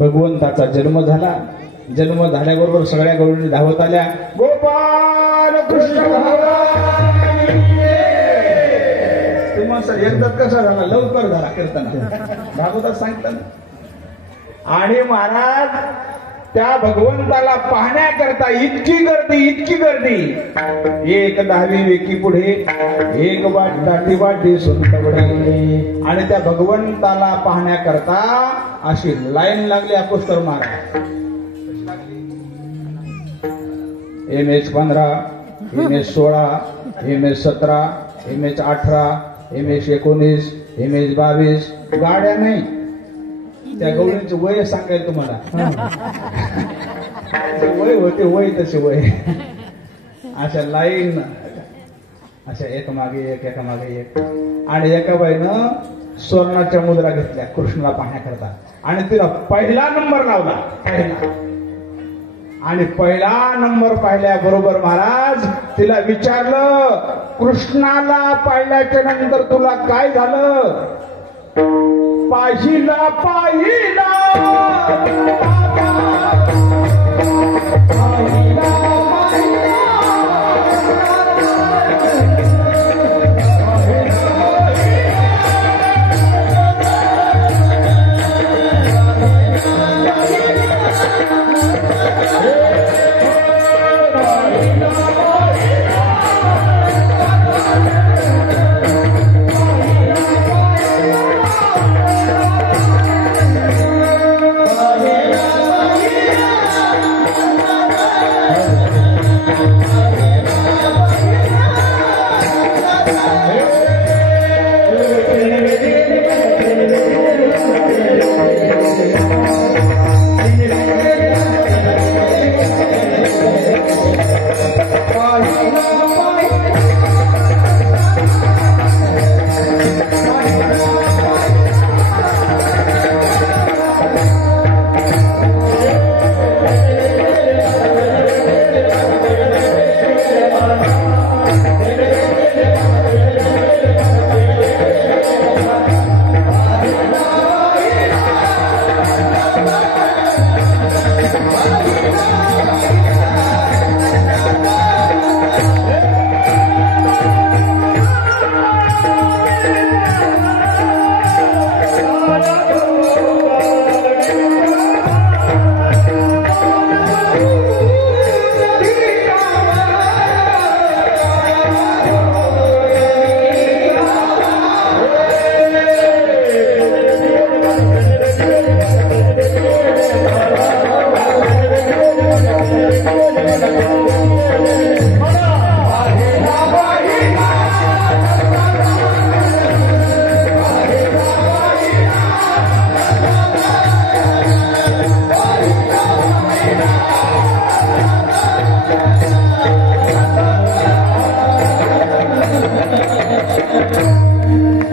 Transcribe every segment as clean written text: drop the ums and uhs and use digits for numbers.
भगवंताचा जन्म झाला. जन्म झाल्याबरोबर सगळ्या गवळणी धावत आल्या, गोपाल कृष्ण तुम्हाला सर एकदा कसा झाला, लवकर झाला कीर्तन भागवतात सांगतात. आणि महाराज त्या भगवंताला पाहण्याकरता इतकी गर्दी, एक दहावी वेकी पुढे एक वाट दाटी वाटी सुंदवडे. आणि त्या भगवंताला पाहण्याकरता अशी लाईन लागली अपुष्कर Maharaj. MS-15, MS-16, MS-17, MS-18, MS-19, MS-22 गाड्या नाही. त्या गौरींचे वय सांगायला तुम्हाला वय होते, वय तसे वय. अशा लाईन अशा एकामागे एक. आणि एका बाईनं स्वर्णाच्या मुद्रा घेतल्या कृष्णाला पाहण्याकरता. आणि तिला पहिला नंबर लावला. आणि पहिला नंबर पाहिल्याबरोबर महाराज तिला विचारलं, कृष्णाला पाहिल्याच्या नंतर तुला काय झालं? पाहिला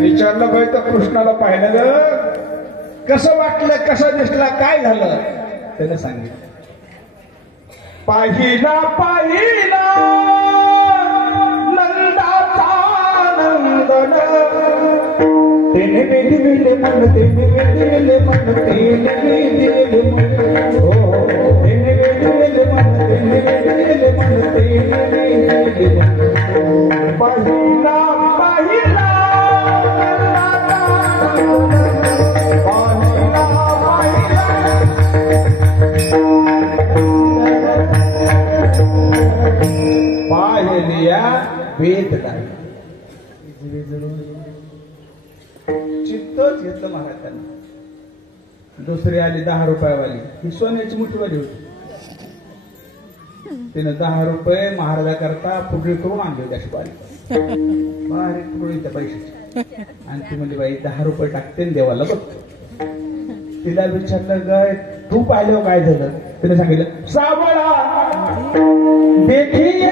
विचारलं बाई तर कृष्णाला पाहिलं कसं वाटलं, कसं दिसला, काय झालं? त्याने सांगितलं, पाहिला नंदाचा नंदन, तेने वेदिले मन, तेने वेदिले मन, तेने वेदिले मन, हो तेने वेदिले मन, तेने वेदिले मन, तेने वेदिले मन. पाहिला पाहिलिया वेद नाही. चित्तच घेतलं महाराजांनी. दुसरी आली 10 रुपयावाली, ही सोन्याची मुठीवाली होती. तिने 10 रुपये महाराजाकरता पुढे करून आणले होते अशी बारीक पुढे त्या पैशाची. आणि ती म्हणजे बाई 10 रुपये टाकते देवाला बघतो. तिला विचारलं गाय तू पाहिलं काय झालं? तिने सांगितलं सावळा देखील.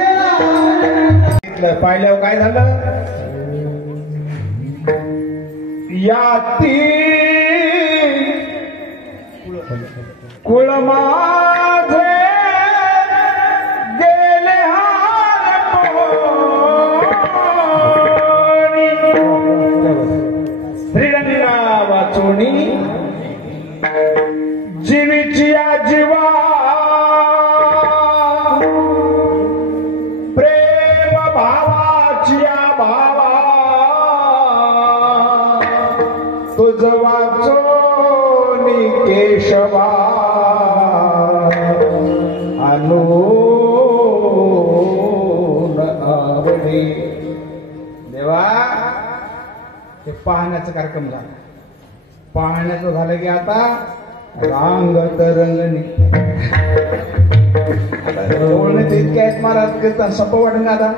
पाहिल्यावर काय झालं? याती कुळ माझे गेले श्रीरंगा वाचोणी जी तुझ वाचोनी केशवा अनून आवडी. देवा हे पाहण्याचा कार्यक्रम झाला. पाहण्याचं झालं की आता रांगत रंगणी. इतके आहेत महाराज कीर्तन संप वाटणं. आता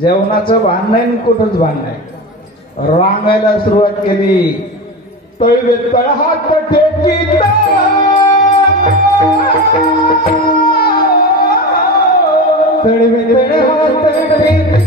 जेवणाचं भान नाही, कुठंच भान नाही. रांगायला सुरुवात केली. तळवे तळ हात टेकीत तळवे तळ हात टेकीत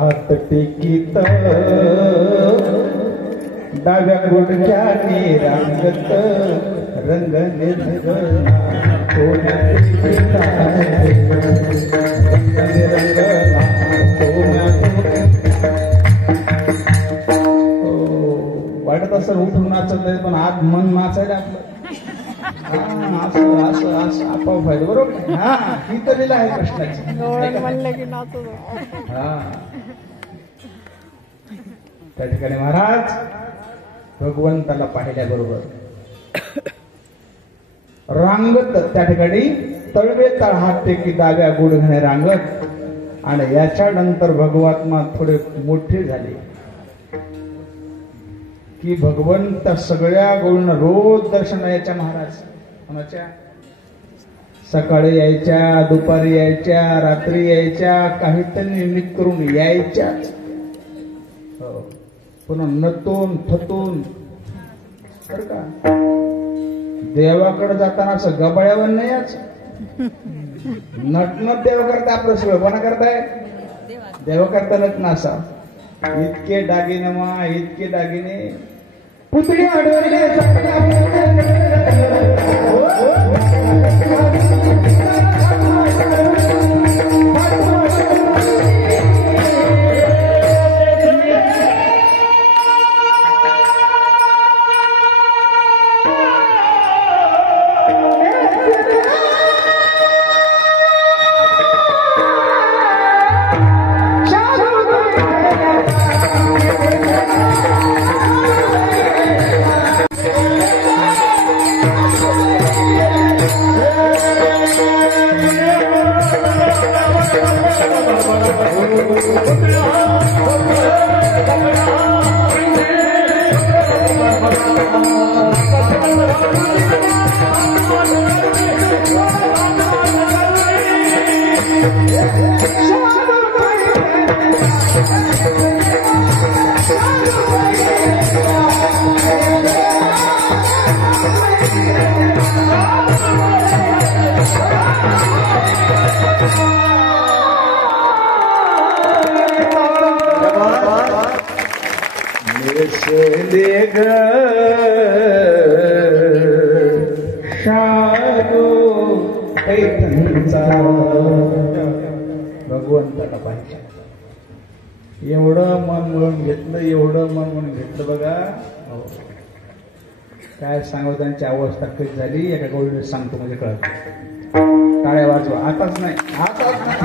हात टेकीत डाव्या गुडघ्याने रांगत रंग निर्गणा वाटत असं उठून नाचत नाही, पण आत मन नाचायला आपलं. असं असं असं आपोआप व्हायचं. बरोबर. हा ही तर लीला आहे कृष्णाची. हा त्या ठिकाणी महाराज भगवंताला पाहिल्याबरोबर रांगत त्या ठिकाणी तळवे तळ हात टेकी डाव्या गुडघ्याने रांगत. आणि याच्यानंतर भगवात्मा थोडे मोठे झाले की भगवंत सगळ्या गोळून रोज दर्शन यायच्या. महाराज कोणाच्या? सकाळी यायच्या, दुपारी यायच्या, रात्री यायच्या, काहीतरी निमित्त करून यायच्या. पुन्हा नटून थतून. बर का देवाकडे जाताना असं गबाळ्यावर नाही याच नटणं. देव करता आपलं सगळं कोणा करताय? देव करता नटणं. असा इतके दागिने मा इतके दागिने पुतळी अडवले. भगवंताला पाहिजे. एवढं मन म्हणून घेतलं, एवढं मन म्हणून घेतलं. बघा काय सांगू त्यांची अवस्था कशी झाली. एका गोष्टी सांगतो म्हणजे कळत. टाळ्या वाजवा. आताच नाही, आताच नाही.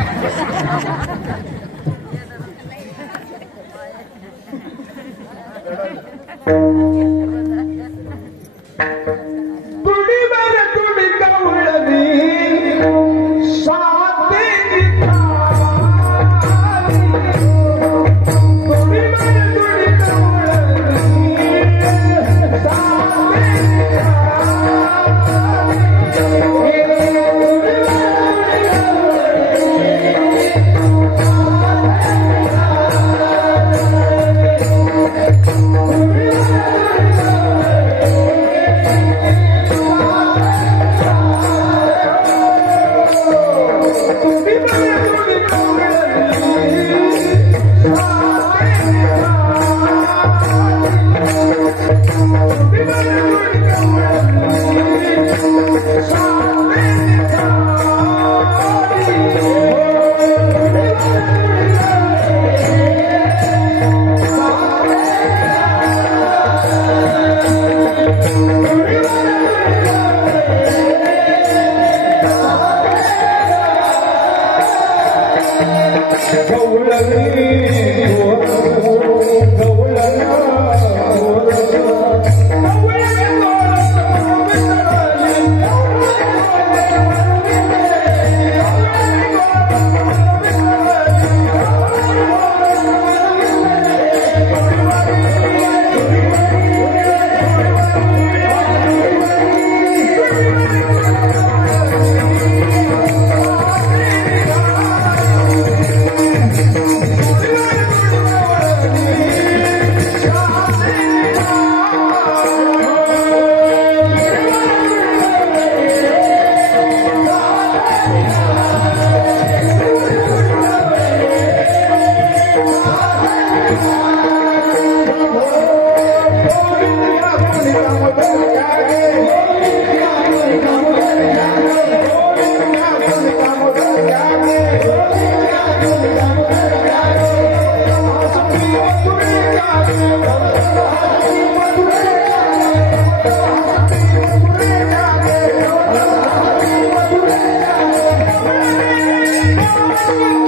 Go